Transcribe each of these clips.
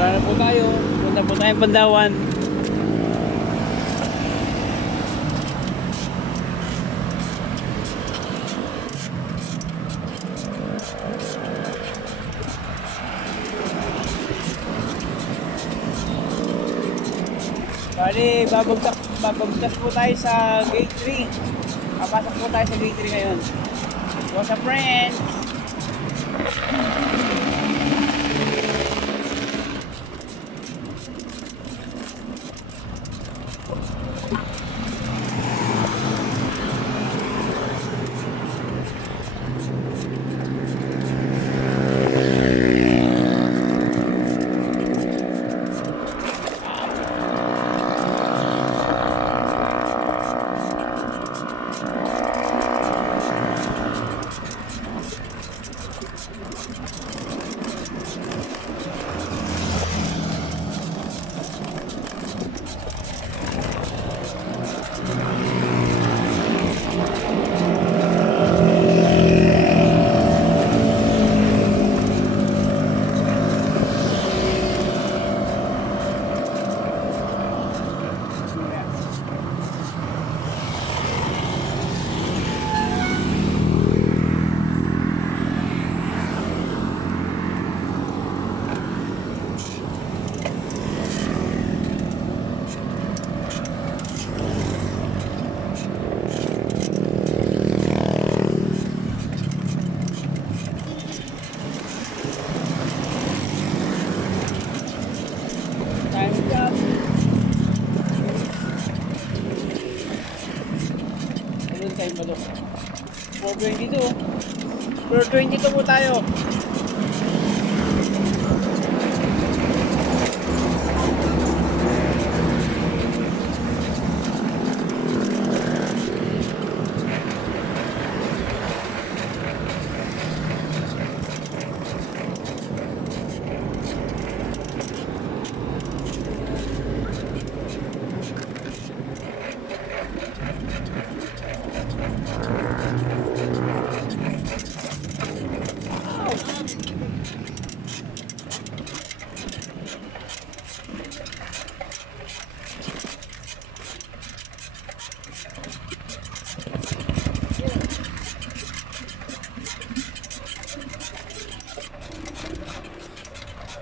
Simula na po tayo. Punta po tayong Pandawan. Bali, babagtas po tayo sa gate 3. Papasok po tayo sa gate 3 ngayon. What's up, friend? Ayun tayo ba doon? 422 po tayo.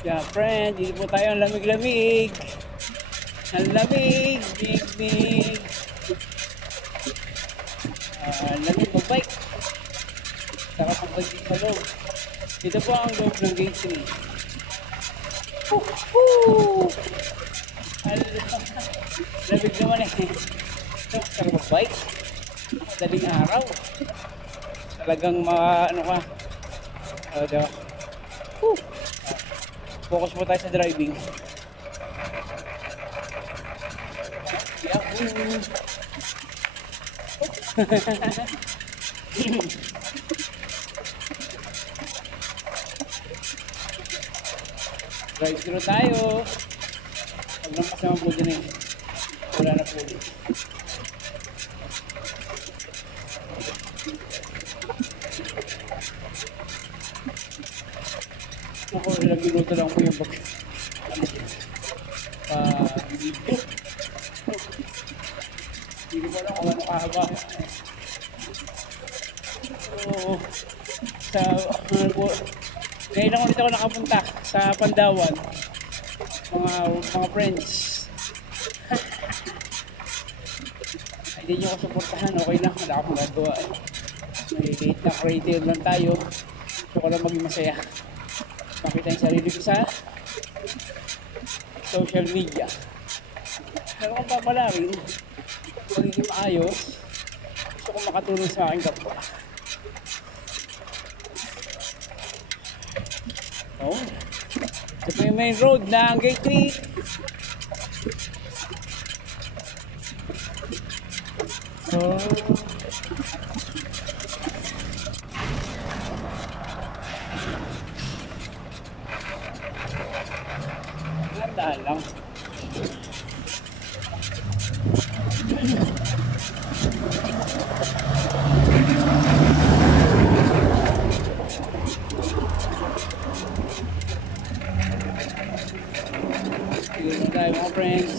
Yeah, friend, dito po tayo ang lamig-lamig. Ang lamig, big. Lamig mag-bike. Sarap ang pag-bike sa loob. Ito po ang loob ng gate 3. Lamig naman eh. Sarap mag-bike. Madaling araw. Talagang ano ka. Focus po tayo sa driving. Yahoo! Drive through tayo. Pag nampas naman po din eh. Wala na po. Ako, ilang minuto lang po yung bag. Hindi ko alam kung ano kahaba. So, ngayon lang ulit ako nakapunta sa Pandawan. Mga friends. Hindi nyo ako suportahan, okay lang. Wala akong gagawa. May late na creative lang tayo. Gusto ko lang maging masaya. Makita yung sarili ko sa social media. Pero kung papalawin, magiging maayos, gusto ko makatulong sa aking kapwa. Oh, ito po yung main road ng gate 3. Oh. Dahan lang. Sige na tayo mga friends.